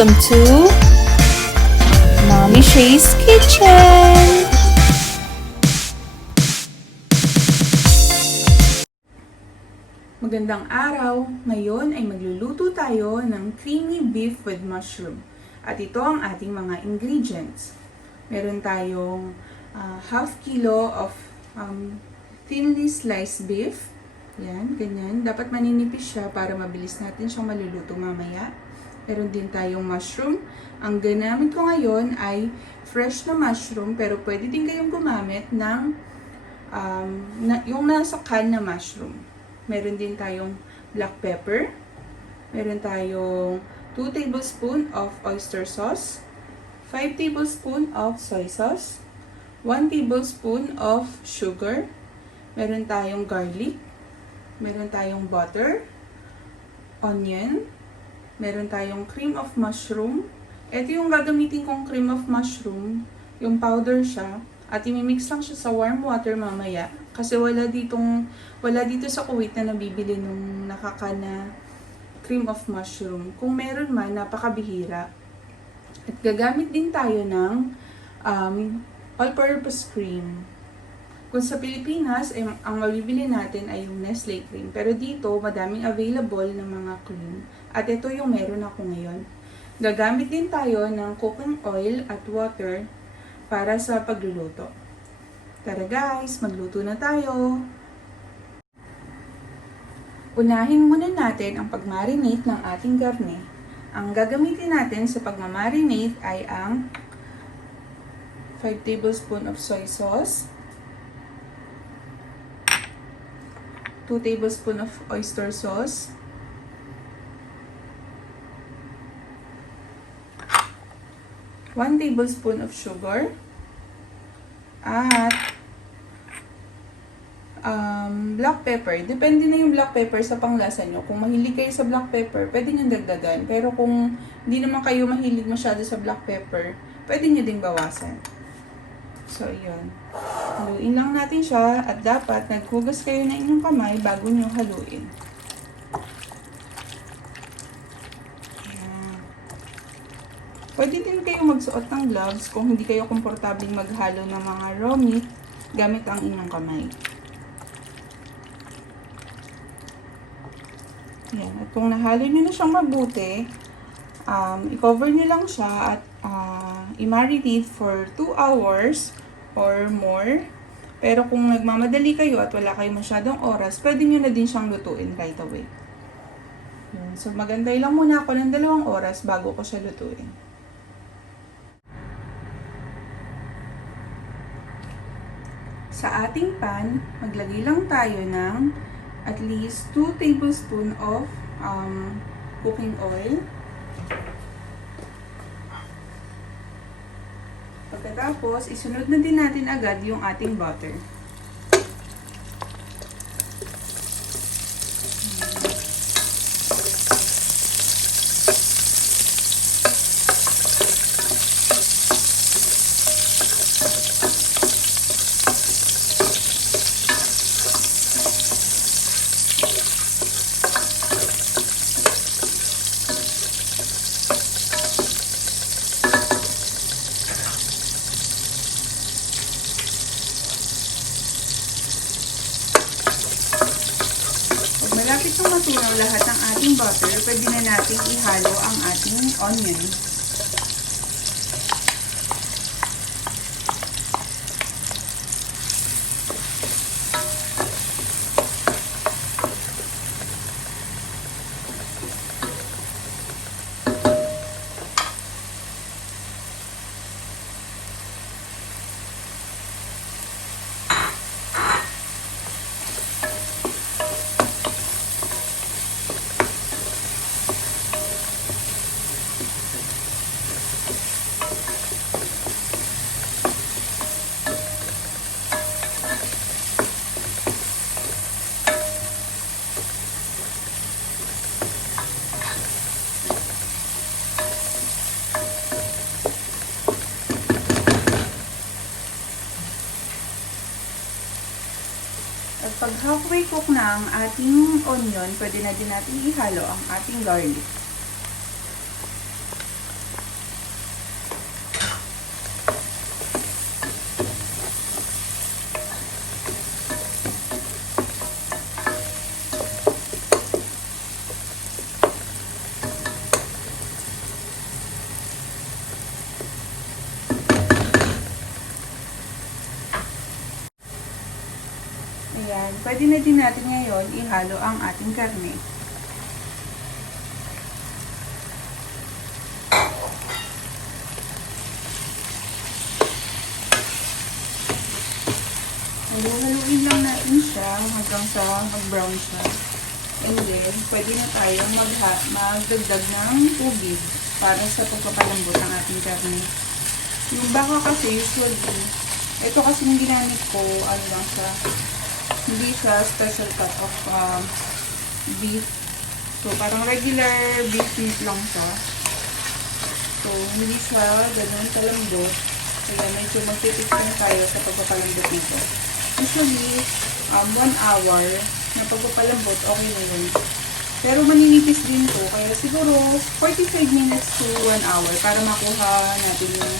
Welcome to Mommy Shey's Kitchen! Magandang araw! Ngayon ay magluluto tayo ng creamy beef with mushroom. At ito ang ating mga ingredients. Meron tayong half kilo of thinly sliced beef. Yan, ganyan. Dapat maninipis siya para mabilis natin siyang maluluto mamaya. Meron din tayong mushroom. Ang ginamit ko ngayon ay fresh na mushroom, pero pwede din kayong gumamit ng yung nasa can na mushroom. Meron din tayong black pepper. Meron tayong 2 tablespoons of oyster sauce, 5 tablespoons of soy sauce, 1 tablespoon of sugar. Meron tayong garlic. Meron tayong butter, onion. Meron tayong cream of mushroom. Ito yung gagamitin kong cream of mushroom. Yung powder siya. At imimix lang siya sa warm water mamaya. Kasi wala dito sa Kuwait na nabibili nung nakakana cream of mushroom. Kung meron man, napakabihira. At gagamit din tayo ng all-purpose cream. Kung sa Pilipinas, ang mabibili natin ay yung Nestle cream. Pero dito, madaming available ng mga cream. At ito yung meron ako ngayon. Gagamit din tayo ng cooking oil at water para sa pagluluto. Tara guys, magluto na tayo! Unahin muna natin ang pag-marinate ng ating karne. Ang gagamitin natin sa pag-marinate ay ang 5 tablespoons of soy sauce, 2 tablespoons of oyster sauce, 1 tablespoon of sugar, at black pepper. Depende na yung black pepper sa panglasa nyo. Kung mahilig kayo sa black pepper, pwede nyo dagdagan. Pero kung hindi naman kayo mahilig masyado sa black pepper, pwede nyo ding bawasan. So, yun. Haluin lang natin siya at dapat naghugas kayo ng inyong kamay bago nyo haluin. Ayan. Pwede din kayo magsuot ng gloves kung hindi kayo komportabling maghalo ng mga raw meat gamit ang inyong kamay. Ayan. At kung nahalo nyo na siyang mabuti, i-cover nyo lang siya at i-marinate for 2 hours or more. Pero kung nagmamadali kayo at wala kayo masyadong oras, pwede nyo na din siyang lutuin right away. Yun. So magantay lang muna ako ng 2 oras bago ko siya lutuin. Sa ating pan, maglagay lang tayo ng at least 2 tablespoons of cooking oil. Pagkatapos, isunod na din natin agad yung ating butter. Malapit nang matunaw lahat ng ating butter, pwede na natin ihalo ang ating onion. At pag halfway cook na ang ating onion, pwede na din natin ihalo ang ating garlic. pwede na din natin ngayon ihalo ang ating karne. Haluin lang natin siya hanggang sa mag-brown siya. And then, pwede na tayong magdagdag ng tubig para sa pagpapalambot ng ating karne. Yung baka kasi usually, ito kasi yung ginamit ko, ano lang siya, hindi siya special cut of beef. So, parang regular beef meat lang siya. So, hindi siya ganun kalambot. Kaya medyo magtitip na tayo sa pagpapalambot nito. Usually, 1 hour na pagpapalambot, okay na yun. Pero maninipis din to, kaya siguro 45 minutes to 1 hour para makuha natin yung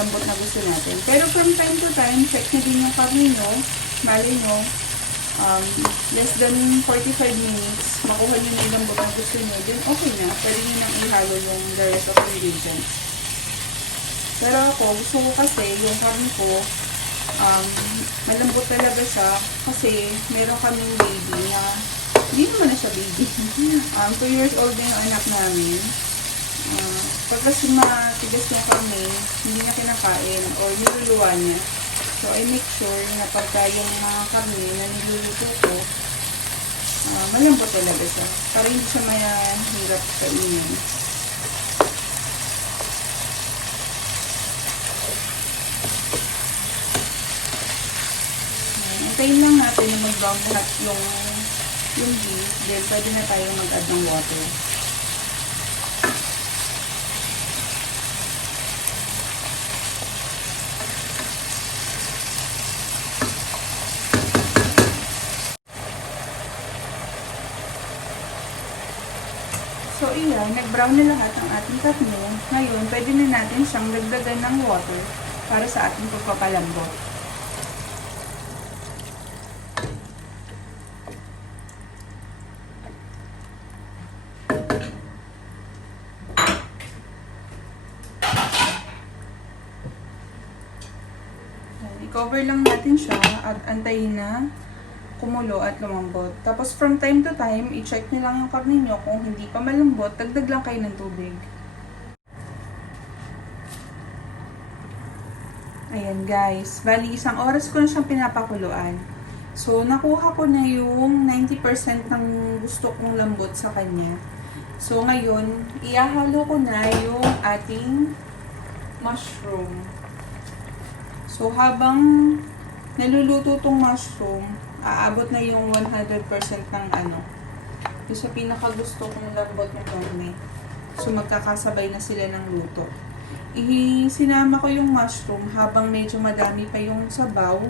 lambot na gusto natin. Pero from time to time, check nyo din yung karne nyo. Malay nyo, less than 45 minutes, makuha nyo na yung lambot na gusto nyo, then okay na. Pwede nyo nang ihalo yung the rest of the ingredients. Pero ako, gusto ko kasi yung karne ko, malambot talaga siya kasi meron kaming baby na hindi naman na siya baby. 2 years old na yung anak namin. Pag kasi matigas yung kami, hindi niya kinakain or niluluwa niya. So, I make sure na pagka yung mga karne na niluluto ko, malambot talaga siya. Para hindi siya mahirap kainin. Antayin lang natin na mag-brown lahat yung beef. Then, pwede na tayong mag-add ng water. So, iyan, nag-brown na lahat ang ating karne. Ngayon, pwede na natin siyang dagdagan ng water para sa ating pagpapalambot. I-cover lang natin siya at antayin na kumulo at lumambot. Tapos from time to time, i-check nyo lang yung karne nyo. Kung hindi pa malambot, dagdag lang kayo ng tubig. Ayan guys, bali 1 oras ko na siyang pinapakuluan. So, nakuha ko na yung 90% ng gusto kong lambot sa kanya. So, ngayon, ihahalo ko na yung ating mushroom. So, habang naluluto tong mushroom, aabot na yung 100% ng yung sa pinakagusto kong lambot ng karne. So, magkakasabay na sila ng luto. Sinama ko yung mushroom habang medyo madami pa yung sabaw.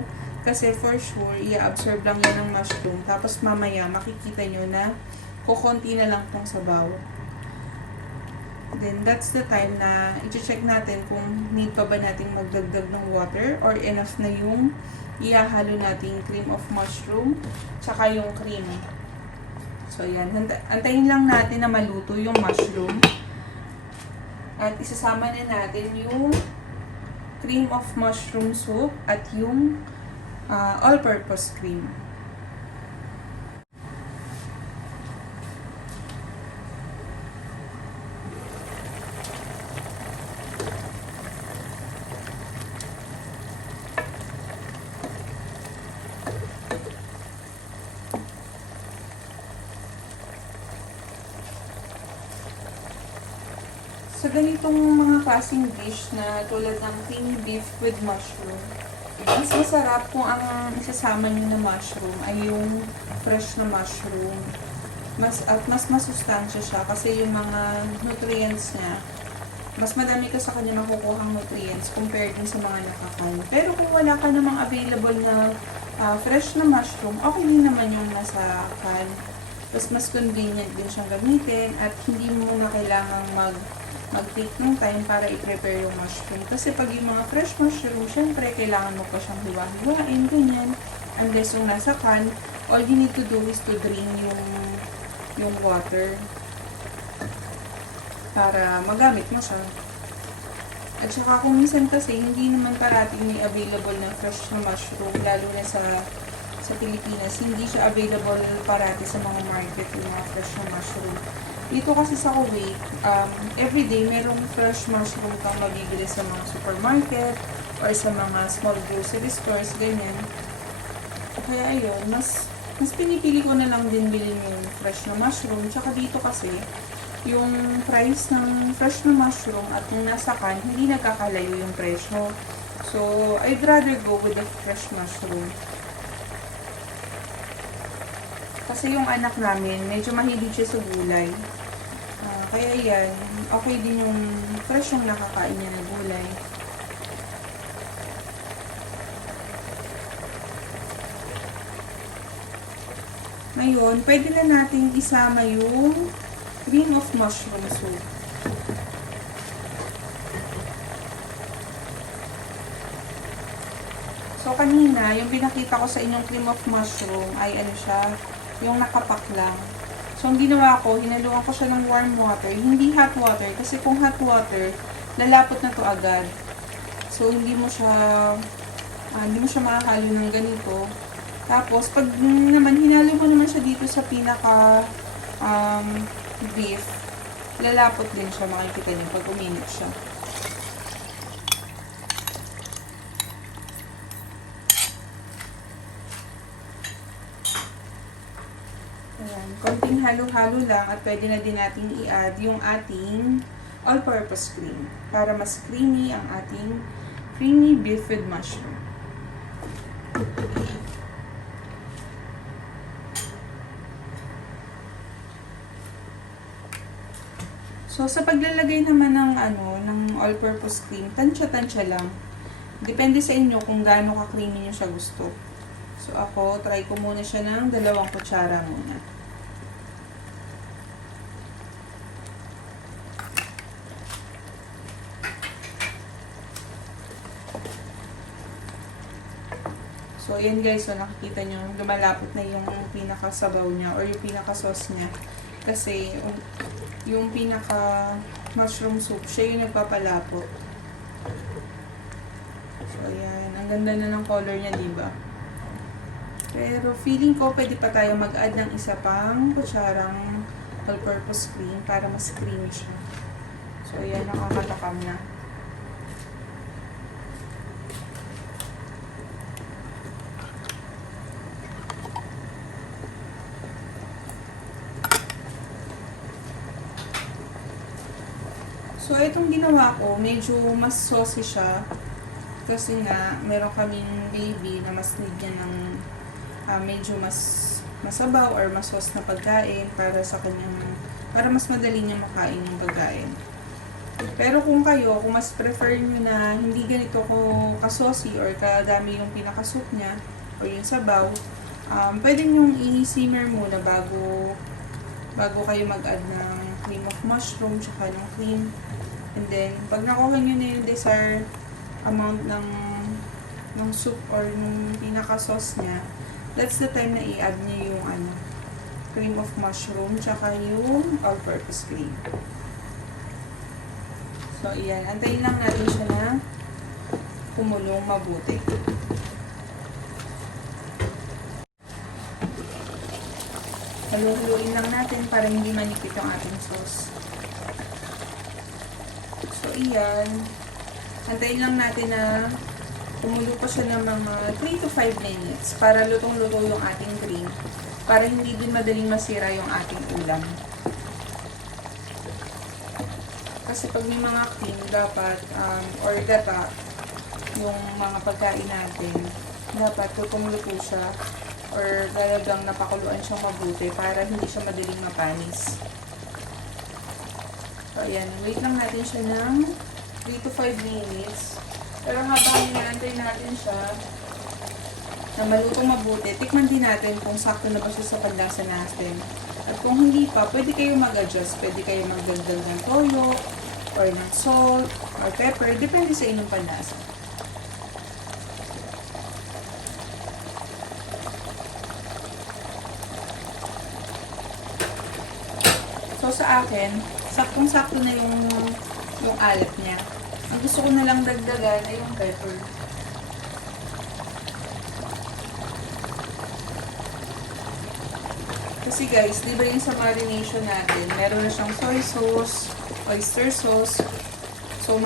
Kasi for sure, i-absorb lang yan ng mushroom. Tapos mamaya, makikita nyo na kukunti na lang tong sabaw. Then, that's the time na i-check natin kung need pa ba nating magdagdag ng water or enough na yung ihahalo nating cream of mushroom tsaka yung cream. So, yan. Antayin lang natin na maluto yung mushroom. At isasama na natin yung cream of mushroom soup at yung all-purpose cream. Sa ganitong mga klaseng dish na tulad ng creamy beef with mushroom, mas masarap kung ang isasama nyo na mushroom ay yung fresh na mushroom. Mas masustansya siya kasi yung mga nutrients niya, mas madami ka sa kanya makukuhang nutrients compared din sa mga nakakain. Pero kung wala ka namang available na fresh na mushroom, okay din naman yung nasa can. Mas convenient din siyang gamitin at hindi mo na kailangang mag-take ng time para i-prepare yung mushroom. Kasi pag yung mga fresh mushroom, syempre, kailangan mo pa siyang hiwa-hiwain, ganyan. Unless yung nasa can, all you need to do is to drain yung water para magamit mo siya. At saka kung minsan kasi, hindi naman parating may available na fresh na mushroom, lalo na sa sa Pilipinas. Hindi siya available parati sa mga market yung mga fresh na mushroom. Dito kasi sa Kuwait, everyday merong fresh mushroom kang mabibili sa mga supermarket or sa mga small grocery stores, ganyan. Kaya ayun, mas pinipili ko na lang din bilhin yung fresh na mushroom. Tsaka dito kasi, yung price ng fresh na mushroom at yung nasa can, hindi nagkakalayo yung presyo. So, I'd rather go with the fresh mushroom. Kasi yung anak namin, medyo mahilig siya sa gulay. Kaya yan, okay din yung fresh yung nakakain niya na gulay. Ngayon, pwede na natin isama yung cream of mushroom soup. So, kanina, yung pinakita ko sa inyong cream of mushroom ay ano siya, yung nakapak lang. So, ang ginawa ko, hinaluan ko siya ng warm water, hindi hot water, kasi kung hot water, lalapot na to agad. So, hindi mo siya makahalo ng ganito. Tapos, pag naman, hinalo mo naman siya dito sa pinaka beef, lalapot din siya, makikita niyo pag uminit siya. Ayan, konting halo-halo lang at pwede na din natin i-add yung ating all-purpose cream para mas creamy ang ating creamy beef with mushroom. So, sa paglalagay naman ng all-purpose cream, tansya-tansya lang. Depende sa inyo kung gaano ka-creamy nyo siya gusto. So, ako, try ko muna siya ng 2 kutsara muna. So, ayan guys, so nakikita nyo, lumalapot na yung pinaka-sabaw niya or yung pinaka-sauce niya. Kasi, yung pinaka-mushroom soup, siya yung nagpapalapot. So, ayan. Ang ganda na ng color niya, diba? Pero, feeling ko, pwede pa tayo mag-add ng isa pang kutsarang all-purpose cream para mas creamy siya. So, ayan. Nakakatakam na. So, itong ginawa ko, medyo mas saucy siya. Kasi nga, meron kaming baby na mas need niya ng medyo mas masabaw or mas sauce na pagkain para sa kanyang, para mas madali niya makain yung pagkain. Pero kung kayo, kung mas prefer nyo na hindi ganito ko ka-saucy or kadami yung pinaka-soup niya or yung sabaw, pwede nyong i-simmer muna bago kayo mag-add ng cream of mushroom tsaka ng cream. And then, pag nakuha nyo na yung desired amount ng soup or ng pinaka-sauce niya, that's the time na i-add nyo yung cream of mushroom tsaka yung all-purpose cream. So, iyan. Antayin lang natin siya na kumulong mabuti. Haluin lang natin para hindi manipit yung ating sauce. So, iyan. Antayin lang natin na kumulo pa siya ng mga 3 to 5 minutes para lutong-luto yung ating cream. Para hindi din madaling masira yung ating ulam. Kasi pag may mga cream, dapat, or gata, yung mga pagkain natin, dapat lutong-luto siya or talagang napakuluan siyang mabuti para hindi siya madaling mapanis. So, ayan. Wait lang natin siya ng 3 to 5 minutes. Pero habang inaantay natin siya na malutong mabuti, tikman din natin kung sakto na ba siya sa panlasa natin. At kung hindi pa, pwede kayo mag-adjust. Pwede kayo magdagdag ng toyo, or ng salt, or pepper. Depende sa inyong panlasa. So, sa akin, saktong-sakto na yung alat niya. Ang gusto ko na lang dagdagan ay yung pepper. Kasi guys, di ba yung sa marination natin, meron na siyang soy sauce, oyster sauce. So,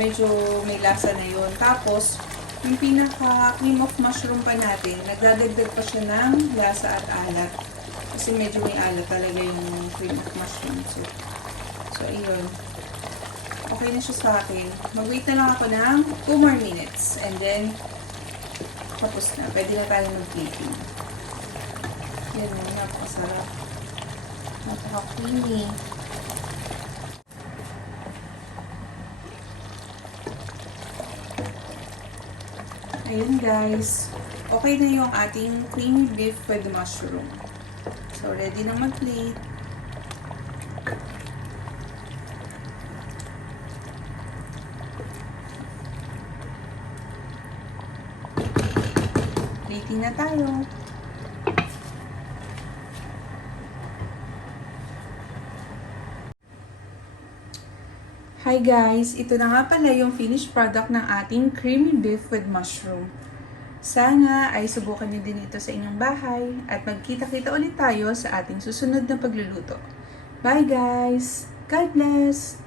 medyo may lasa na yun. Tapos, yung pinaka-cream of mushroom pa natin, nagdadagdag pa siya ng lasa at alat. Kasi medyo may alat talaga yung cream of mushroom. So ayun. Okay na siya sa akin. Mag-wait na lang ako ng 2 more minutes. And then, tapos na. Pwede na tayo mag-plating. Yan o, napakasarap. Napaka-creamy. Ayun guys. Okay na yung ating creamy beef with mushroom. So, ready na mag-plate. Plating na tayo. Hi guys! Ito na nga pala yung finished product ng ating creamy beef with mushroom. Sana ay subukan nyo din ito sa inyong bahay at magkita-kita ulit tayo sa ating susunod na pagluluto. Bye guys! God bless!